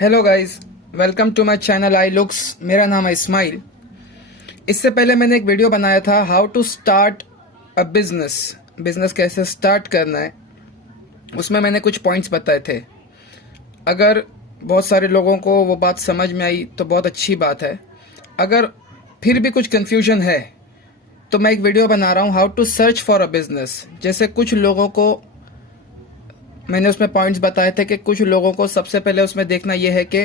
Hello guys, welcome to my channel I looks. मेरा नाम है इस्माइल। इससे पहले मैंने एक वीडियो बनाया था how to start a business कैसे स्टार्ट करना है। उसमें मैंने कुछ पॉइंट्स बताए थे। अगर बहुत सारे लोगों को वो बात समझ में आई तो बहुत अच्छी बात है। अगर फिर भी कुछ कन्फ्यूजन है तो मैं एक वीडियो बना रहा हूँ how to search for a business. जैसे कुछ लोगों को मैंने उसमें पॉइंट्स बताए थे कि कुछ लोगों को सबसे पहले उसमें देखना यह है कि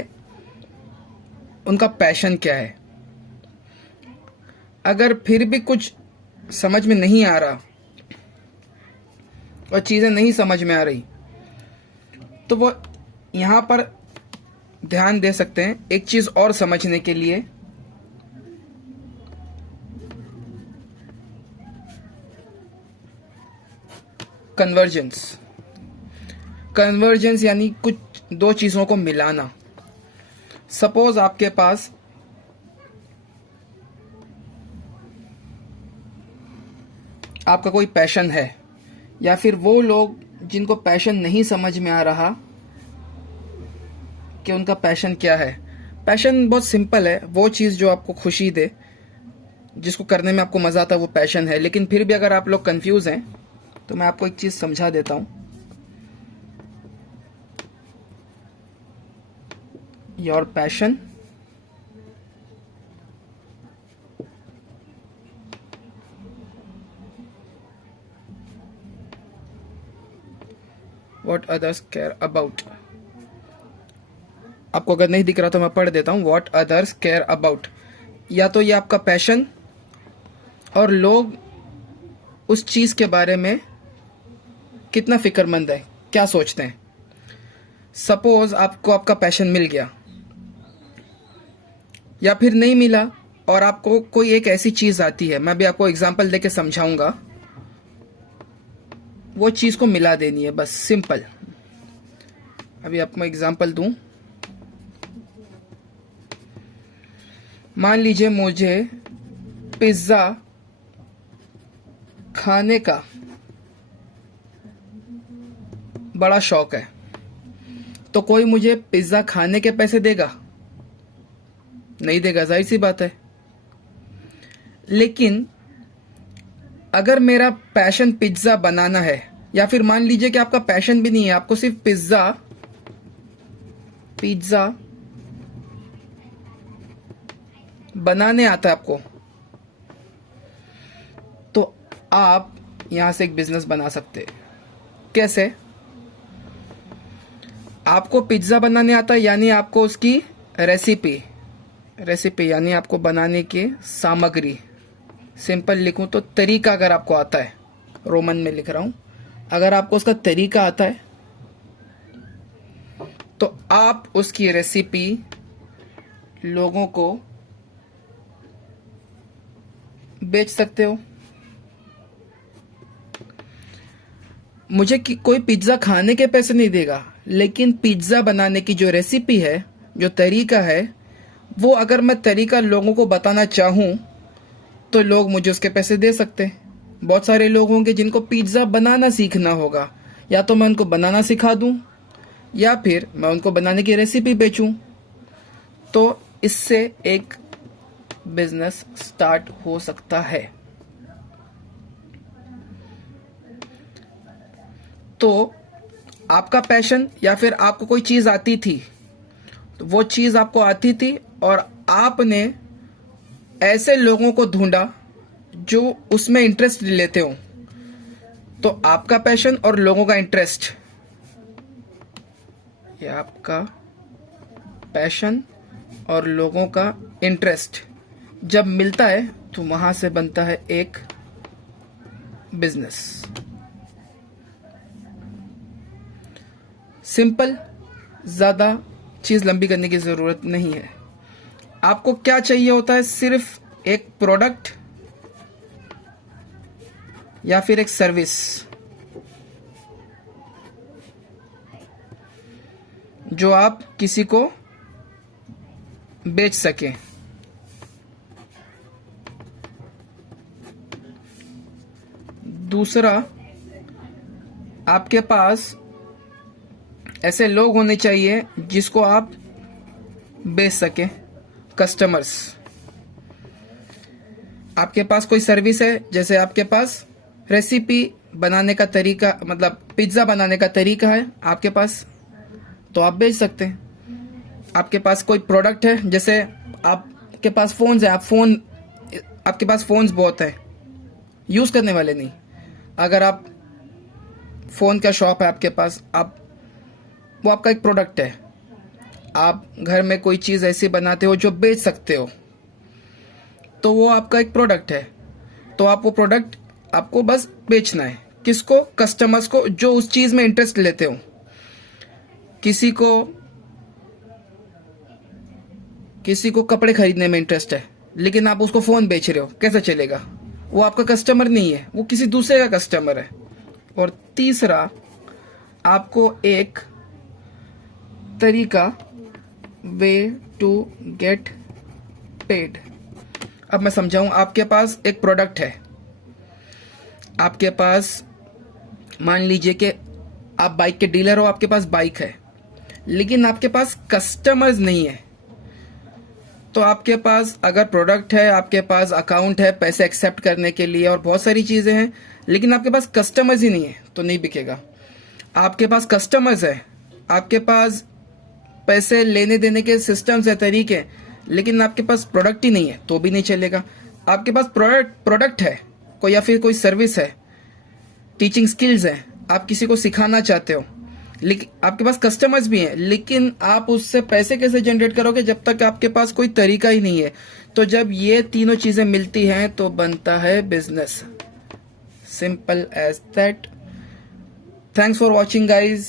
उनका पैशन क्या है। अगर फिर भी कुछ समझ में नहीं आ रहा और चीज़ें नहीं समझ में आ रही तो वो यहाँ पर ध्यान दे सकते हैं एक चीज़ और समझने के लिए। कन्वर्जेंस यानी कुछ दो चीज़ों को मिलाना। सपोज आपके पास आपका कोई पैशन है या फिर वो लोग जिनको पैशन नहीं समझ में आ रहा कि उनका पैशन क्या है। पैशन बहुत सिंपल है, वो चीज़ जो आपको खुशी दे, जिसको करने में आपको मज़ा आता है, वो पैशन है। लेकिन फिर भी अगर आप लोग कंफ्यूज हैं तो मैं आपको एक चीज़ समझा देता हूँ। Your passion what others care about. आपको अगर नहीं दिख रहा तो मैं पढ़ देता हूँ। वॉट अदर्स केयर अबाउट, या तो ये आपका पैशन और लोग उस चीज़ के बारे में कितना फिक्रमंद है, क्या सोचते हैं। सपोज आपको आपका पैशन मिल गया या फिर नहीं मिला और आपको कोई एक ऐसी चीज़ आती है, मैं भी आपको एग्जांपल देके समझाऊंगा। वो चीज़ को मिला देनी है, बस सिंपल। अभी आपको एग्जांपल दूं। मान लीजिए मुझे पिज्ज़ा खाने का बड़ा शौक है, तो कोई मुझे पिज्ज़ा खाने के पैसे देगा? नहीं देगा, जाहिर सी बात है। लेकिन अगर मेरा पैशन पिज्ज़ा बनाना है, या फिर मान लीजिए कि आपका पैशन भी नहीं है, आपको सिर्फ पिज्ज़ा बनाने आता है आपको, तो आप यहां से एक बिजनेस बना सकते हैं। कैसे? आपको पिज्ज़ा बनाने आता है यानी आपको उसकी रेसिपी यानी आपको बनाने की सामग्री, सिंपल लिखूं तो तरीका अगर आपको आता है, रोमन में लिख रहा हूं, अगर आपको उसका तरीका आता है तो आप उसकी रेसिपी लोगों को बेच सकते हो। मुझे कोई पिज्ज़ा खाने के पैसे नहीं देगा, लेकिन पिज्ज़ा बनाने की जो रेसिपी है, जो तरीका है, वो अगर मैं तरीका लोगों को बताना चाहूँ तो लोग मुझे उसके पैसे दे सकते हैं। बहुत सारे लोग होंगे जिनको पिज्ज़ा बनाना सीखना होगा, या तो मैं उनको बनाना सिखा दूँ या फिर मैं उनको बनाने की रेसिपी बेचूँ। तो इससे एक बिजनेस स्टार्ट हो सकता है। तो आपका पैशन या फिर आपको कोई चीज़ आती थी, तो वो चीज़ आपको आती थी और आपने ऐसे लोगों को ढूंढा जो उसमें इंटरेस्ट लेते हो। तो आपका पैशन और लोगों का इंटरेस्ट, ये आपका पैशन और लोगों का इंटरेस्ट जब मिलता है तो वहां से बनता है एक बिजनेस। सिंपल, ज़्यादा चीज़ लंबी करने की ज़रूरत नहीं है। आपको क्या चाहिए होता है? सिर्फ एक प्रोडक्ट या फिर एक सर्विस जो आप किसी को बेच सकें। दूसरा, आपके पास ऐसे लोग होने चाहिए जिसको आप बेच सकें कस्टमर्स। आपके पास कोई सर्विस है, जैसे आपके पास रेसिपी बनाने का तरीका, मतलब पिज्ज़ा बनाने का तरीका है आपके पास, तो आप बेच सकते हैं। आपके पास कोई प्रोडक्ट है, जैसे आपके पास फ़ोन्स है, आपके पास फ़ोन्स बहुत है, यूज़ करने वाले नहीं। अगर आप फ़ोन का शॉप है आपके पास, वो आपका एक प्रोडक्ट है। आप घर में कोई चीज़ ऐसी बनाते हो जो बेच सकते हो, तो वो आपका एक प्रोडक्ट है। तो आप वो प्रोडक्ट आपको बस बेचना है। किसको? कस्टमर्स को, जो उस चीज़ में इंटरेस्ट लेते हो। किसी को कपड़े खरीदने में इंटरेस्ट है, लेकिन आप उसको फ़ोन बेच रहे हो, कैसे चलेगा? वो आपका कस्टमर नहीं है, वो किसी दूसरे का कस्टमर है। और तीसरा, आपको एक तरीका, वे टू गेट पेड। अब मैं समझाऊं। आपके पास एक प्रोडक्ट है, आपके पास, मान लीजिए कि आप बाइक के डीलर हो, आपके पास बाइक है, लेकिन आपके पास कस्टमर्स नहीं है। तो आपके पास अगर प्रोडक्ट है, आपके पास अकाउंट है पैसे एक्सेप्ट करने के लिए और बहुत सारी चीज़ें हैं, लेकिन आपके पास कस्टमर्स ही नहीं है, तो नहीं बिकेगा। आपके पास कस्टमर्स है, आपके पास पैसे लेने देने के सिस्टम्स है, तरीके, लेकिन आपके पास प्रोडक्ट ही नहीं है, तो भी नहीं चलेगा। आपके पास प्रोडक्ट है कोई, या फिर कोई सर्विस है, टीचिंग स्किल्स है, आप किसी को सिखाना चाहते हो, लेकिन आपके पास कस्टमर्स भी हैं, लेकिन आप उससे पैसे कैसे जनरेट करोगे जब तक आपके पास कोई तरीका ही नहीं है। तो जब ये तीनों चीज़ें मिलती हैं तो बनता है business. Simple as that. Thanks for watching guys.